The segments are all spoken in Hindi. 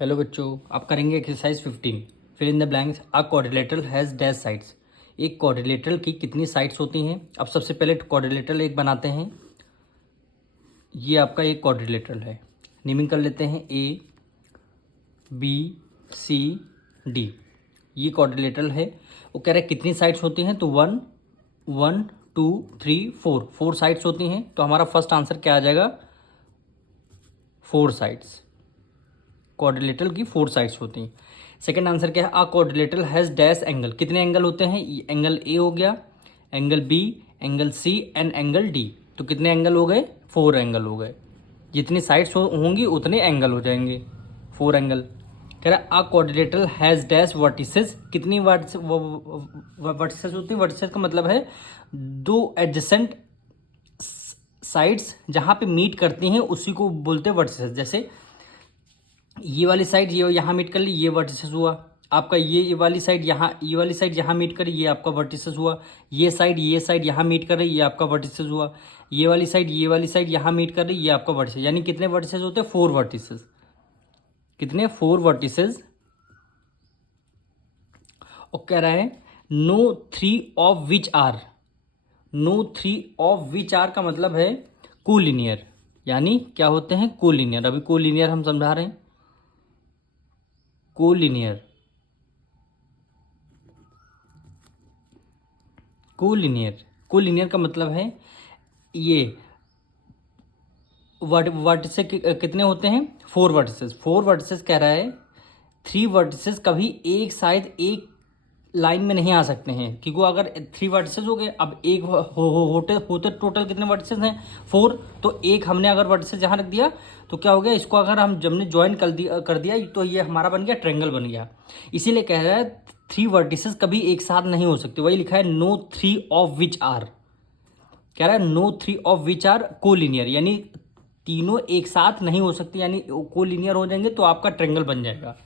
हेलो बच्चों, आप करेंगे exercise 15। Fill in the blanks. A quadrilateral has dash sides. एक क्वाड्रिलेटरल की कितनी साइड्स होती हैं? अब सबसे पहले क्वाड्रिलेटरल एक बनाते हैं। ये आपका एक क्वाड्रिलेटरल है। नेमिंग कर लेते हैं ए बी सी डी। ये क्वाड्रिलेटरल है। वो कह रहा है कितनी साइड्स होती हैं, तो 1 1 2 3 4 साइड्स होती हैं। तो हमारा फर्स्ट आंसर क्या आ जाएगा? 4 साइड्स। क्वाड्रिलेटरल की 4 साइड्स होती हैं। सेकंड आंसर क्या है? A quadrilateral has dash angle. कितने एंगल होते हैं? एंगल ए हो गया, angle B, angle C and angle D. तो कितने एंगल हो गए? 4 एंगल हो गए। जितनी साइड्स होंगी उतने एंगल हो जाएंगे। 4 एंगल। कह रहा है a quadrilateral has dash vertices. कितनी वर्टिसेस होती है? वर्टिसेस का मतलब है दो एडजेसेंट साइड्स जहाँ पे मीट करती हैं उसी को बोलते हैं वर्टिसेस। जैसे ये वाली साइड ये यहाँ मीट कर ली, ये वर्टिसेस हुआ आपका। ये वाली साइड यहाँ, ये वाली साइड यहाँ मीट करी, ये आपका वर्टिसेस हुआ। ये साइड यहाँ मीट कर रही, ये आपका वर्टिसेस हुआ। ये वाली साइड यहाँ मीट कर रही, ये आपका वर्टिसेस। यानी कितने वर्टिसेस होते हैं? 4 वर्टिसेस। कितने? 4 वर्टिसेस। और कह रहा है no 3 of which are. No 3 of which are का मतलब है कोलिनियर। यानी क्या होते हैं? कोलिनियर। अभी कोलिनियर हम समझा रहे हैं। कोलिनियर, कोलिनियर, कोलिनियर का मतलब है ये वर्टिसेस कितने होते हैं? 4 वर्टिसेस। 4 वर्टिसेस कह रहा है 3 वर्टिसेस कभी एक साइड एक लाइन में नहीं आ सकते हैं, क्योंकि अगर 3 वर्टिसेस हो गए, अब एक होते टोटल कितने वर्टिसेस हैं? 4। तो एक हमने अगर वर्टिसेस यहाँ रख दिया तो क्या हो गया? इसको अगर हम जब ने ज्वाइन कर दिया तो ये हमारा बन गया ट्रायंगल बन गया। इसीलिए कह रहा है 3 वर्टिसेस कभी एक साथ नहीं हो सकते। वही लिखा है नो 3 ऑफ विच आर। कह रहा है no 3 of which are collinear, यानी तीनों एक साथ नहीं हो सकती, यानी कोलिनियर हो जाएंगे तो आपका ट्रायंगल बन जाएगा।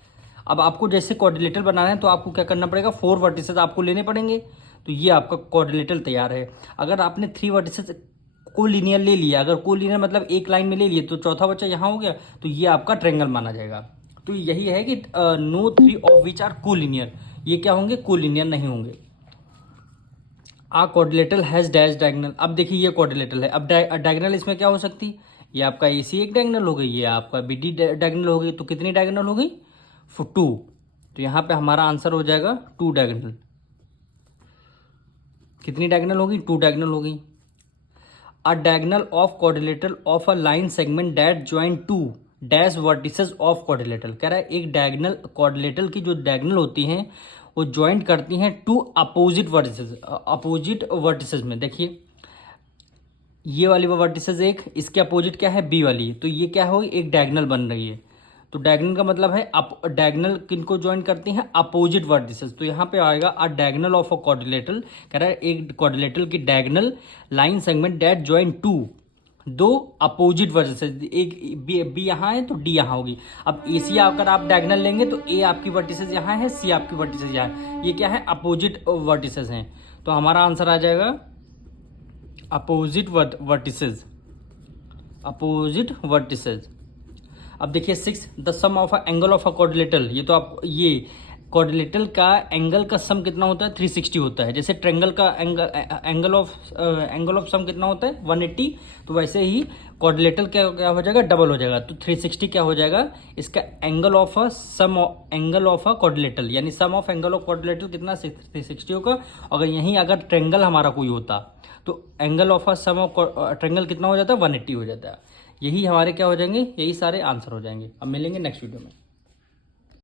अब आपको जैसे क्वाड्रिलेटरल बनाना है तो आपको क्या करना पड़ेगा? 4 वर्टिसेस आपको लेने पड़ेंगे। तो ये आपका क्वाड्रिलेटरल तैयार है। अगर आपने 3 वर्टिसेस कोलिनियर ले लिया, अगर कोलिनियर मतलब एक लाइन में ले लिए, तो चौथा बच्चा यहाँ हो गया, तो ये आपका ट्रायंगल माना जाएगा। तो यही है कि no 3 of which are collinear. ये क्या होंगे? कोलिनियर नहीं होंगे। A quadrilateral has dash diagonal. अब देखिए ये क्वाड्रिलेटरल है। अब डायगोनल इसमें क्या हो सकती है? ये आपका AC एक डायगोनल हो गई, ये आपका BD डायगोनल हो गई। तो कितनी डायगोनल हो गई? 2। तो यहाँ पे हमारा आंसर हो जाएगा 2 डायगोनल। कितनी डायगोनल होगी? 2 डायगोनल होगी। अ diagonal of quadrilateral of a line segment that join 2 dash vertices of quadrilateral. कह रहा है एक डायगोनल क्वाड्रिलेटरल की जो डायगोनल होती हैं वो ज्वाइंट करती हैं 2 अपोजिट वर्टिसेस। अपोजिट वर्टिसेस में देखिए ये वाली वर्टिसेस एक, इसके अपोजिट क्या है? बी वाली। तो ये क्या होगी? एक डायगोनल बन रही है। तो डायगोनल का मतलब है डायगोनल किनको ज्वाइन करती हैं? Opposite vertices. तो यहाँ पे आएगा अ डायगोनल ऑफ अ क्वाड्रिलेटरल। कह रहा है एक क्वाड्रिलेटरल की diagonal line segment that join 2 दो अपोजिट वर्टिसेस। एक बी यहाँ है तो डी यहाँ होगी। अब AC अगर आप डायगोनल लेंगे तो A आपकी वर्टिसेस यहाँ है, C आपकी वर्टिसेस यहाँ है। ये क्या है? अपोजिट वर्टिसेस हैं। तो हमारा आंसर आ जाएगा अपोजिट वर्टिसेस। Opposite vertices. अब देखिए 6 the sum of a angle of a quadrilateral. ये तो आप ये क्वाड्रिलेटरल का एंगल का सम कितना होता है? 360 होता है। जैसे ट्रायंगल का एंगल ऑफ सम कितना होता है? 180। तो वैसे ही क्वाड्रिलेटरल क्या हो जाएगा? डबल हो जाएगा। तो 360 क्या हो जाएगा? इसका एंगल ऑफ अ क्वाड्रिलेटरल, यानी sum of angle of quadrilateral कितना? 360 होगा। अगर ट्रायंगल हमारा कोई होता तो angle of a sum of triangle कितना हो जाता है? 180 हो जाता है। यही हमारे क्या हो जाएंगे? यही सारे आंसर हो जाएंगे। अब मिलेंगे नेक्स्ट वीडियो में।